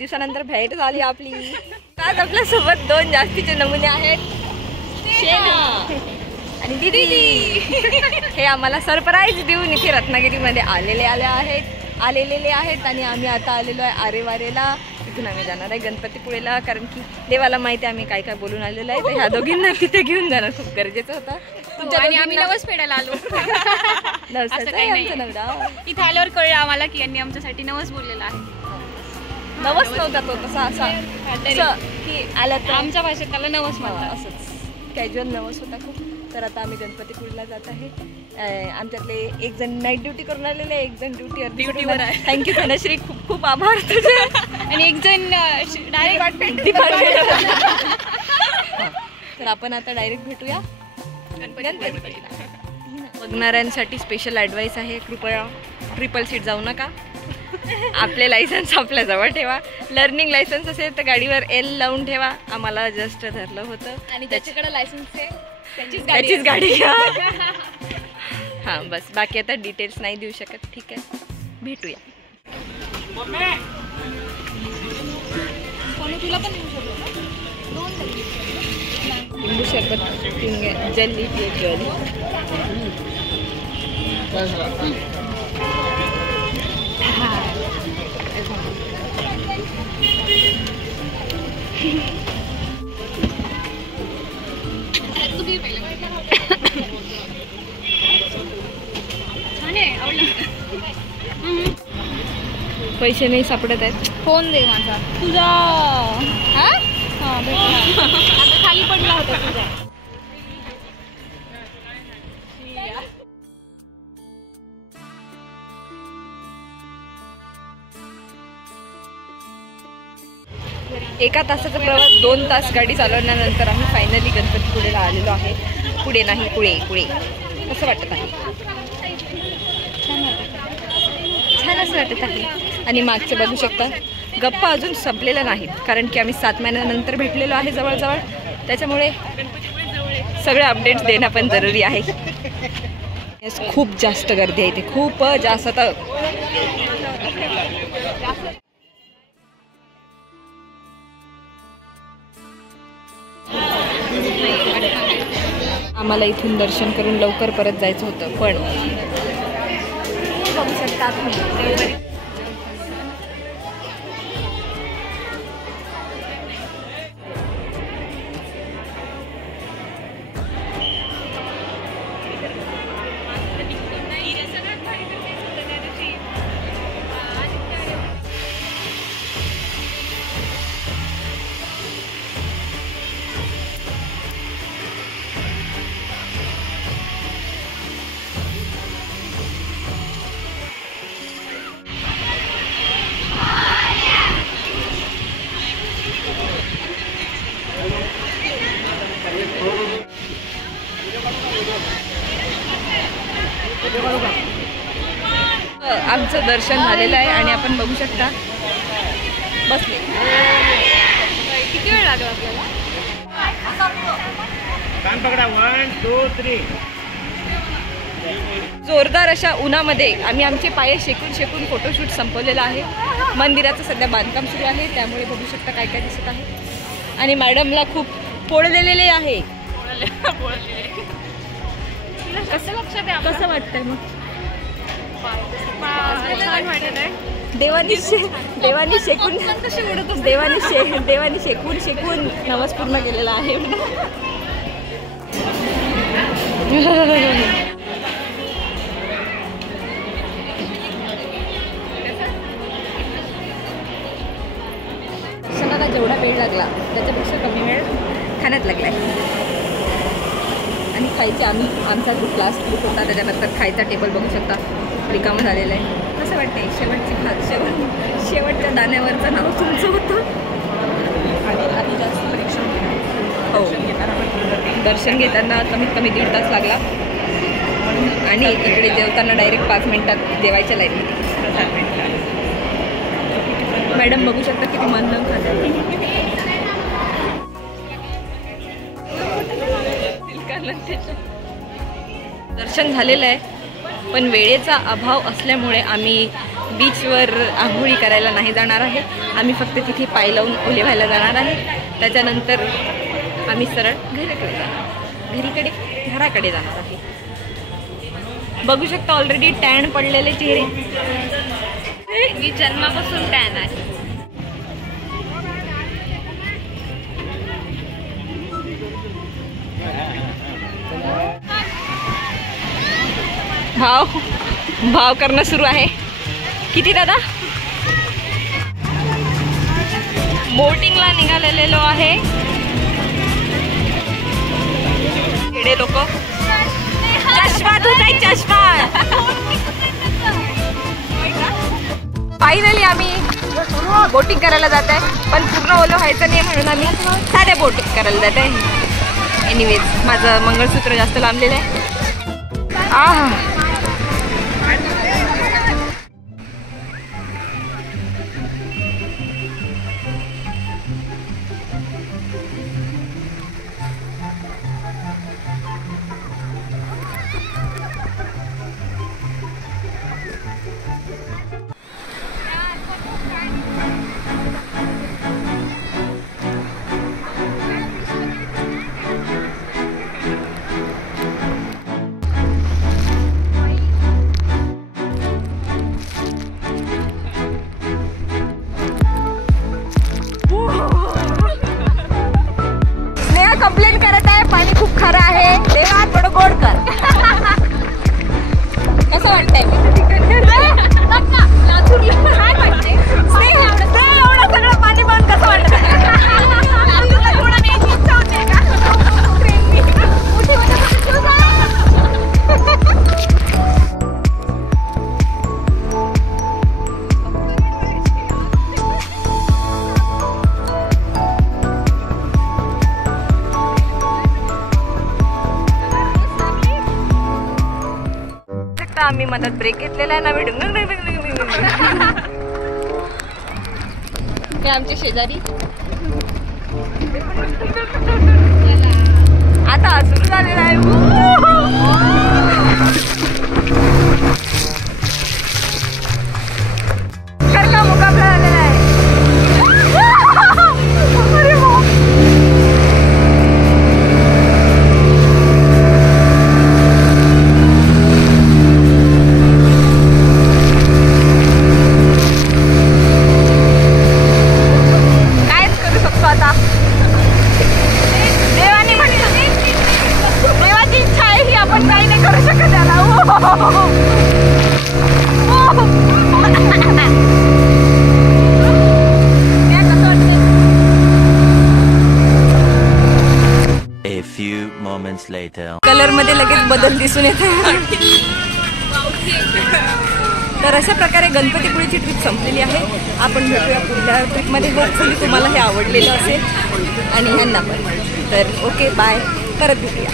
दिवसानंतर भेट झाली आपली. आज आपल्या सोबत 2 जास्तीचे नमुने आहेत, शेना आणि दीदी. हे आम्हाला सरप्राईज देऊन इथे रत्नागिरीमध्ये आलेले आहेत आणि आम्ही आता आलेलो आहे आरेवारेला. तिथून आम्ही जाणार आहे गणपतीपुळेला, कारण की देवाला माहिती आहे आम्ही काय काय बोलून आलेलो आहे. तर ह्या दोघींना तिथे घेऊन जाणं खूप गरजेचं होतं. आणि आम्ही नवस फेडायला आलो. इथे आल्यावर कळलं आम्हाला की यांनी आमच्यासाठी नवस बोललेला आहे. नवस नव्हता तो तसा असा की आला तर आमच्या भाषेत त्याला नवस म्हणतात. असंच कॅज्युअल नवस होता खूप. तर आता आम्ही गणपतीपुळेला जात आहे. आमच्यातले एक जण नाईट ड्युटी करून आलेले, एक जण ड्युटीवर आहे. थँक्यू धनश्री, खूप खूप आभार तुझे. आणि एक जण डायरेक्ट. तर आपण आता डायरेक्ट भेटूया गणपतीपुळेला. बघणाऱ्यांसाठी स्पेशल ॲडवाईस आहे, कृपया ट्रिपल सीट जाऊ नका. आपले लायसन्स आपल्या जवळ ठेवा. लर्निंग लायसन्स असेल तर गाडीवर L लावून ठेवा. आम्हाला जस्ट धरलं होतं आणि त्याच्याकडे लायसन्स आहे त्याचीच गाडी घ्या. हां बस, बाकी आता डिटेल्स नाही देऊ शकत. ठीक आहे, भेटूया. लिंबू सरबत जल्ली पैसे नाही सापडत आहेत. फोन दे माझा. तुझा आता खाली पडला होता तुझा. एका तासाचा प्रवास 2 तास गाडी चालवल्यानंतर आम्ही फायनली गणपतीपुळेला आलेलो आहे. पुढे नाही पुळे. कसं वाटत आहे? छान असं वाटत आहे. आणि मागचे बघू शकता गप्पा अजून संपलेल्या नाहीत, कारण की आम्ही 7 महिन्यानंतर भेटलेलो आहे जवळजवळ. त्याच्यामुळे सगळे अपडेट्स देणं पण जरुरी आहे. खूप जास्त गर्दी आहे इथे, खूप जास्त. आम्हाला इथून दर्शन करून लवकर परत जायचं होतं, पण बघू शकता तुम्ही आमचं दर्शन झालेलं आहे आणि आपण बघू शकता बसले. किती वेळ लागला आपल्याला? जोरदार अशा उन्हामध्ये आम्ही आमचे पाय शेकून फोटोशूट संपवलेला आहे. मंदिराचं सध्या बांधकाम सुरू आहे, त्यामुळे बघू शकता काय काय दिसत आहे. आणि मॅडमला खूप पोळलेले आहे. कसं लक्षात आहे? कसं वाटतंय मग? छान वाटत आहे. देवानी शेकून नवस पूर्ण केलेला आहे. दर्शनाला जेवढा वेळ लागला त्याच्यापेक्षा कमी वेळ खाण्यात लागलाय. आणि खायचे आमचा ग्रुप लास्ट ग्रुप होता, त्याच्यानंतर खायचा टेबल बघू शकता रिकामं झालेलं आहे. कसं वाटतंय? शेवटच्या दाण्यावरचं नाव तुमचं होतं. आणि जास्त परीक्षा हो, दर्शन घेताना कमीत कमी 1.5 तास लागला. आणि इकडे जेवताना डायरेक्ट 5 मिनिटात जेवायच्या लाईन. मॅडम बघू शकता किती मन न खातात. दर्शन झालेलं आहे, पण वेळेचा अभाव असल्यामुळे आम्ही बीचवर आंघोळी करायला नाही जाणार आहे. आम्ही फक्त तिथे पाय लावून ओले व्हायला जाणार आहे. त्याच्यानंतर आम्ही सरळ घराकडे जाणार आहे. बघू शकता ऑलरेडी टॅन पडलेले चेहरे. मी जन्मापासून टॅन आहे. भाव करणं सुरू आहे. किती दादा? बोटिंगला निघालेलो आहे. खेडे लोक. चष्मा तुझा चष्मा. फायनली आम्ही बोटिंग करायला जात आहे, पण पूर्ण ओलं व्हायचं नाही म्हणून आम्ही साध्या बोटिंग करायला जात आहे. एनिवेज माझं मंगळसूत्र जास्त लांबलेलं आहे. कंप्लेन करत आहे पाणी खूप खरं आहे. देवा थोडं गोड कर. कसं वाटतंय? एवढं सगळं पाणी बंद कसं वाटत आहे? आम्ही मनात ब्रेक घेतलेला आहे ना. हे आमचे शेजारी आता सुरू झालेला आहे. खरं मुकाबला झालेला आहे. कलर मध्ये लगेच बदल दिसून येते. तर अशा प्रकारे गणपतीपुळेची ट्रिप संपलेली आहे. आपण भेटूया पुढल्या ट्रिपमध्ये. होपफुली तुम्हाला हे आवडलेलं असेल आणि ह्यांना पण. तर ओके बाय. परत भेटूया.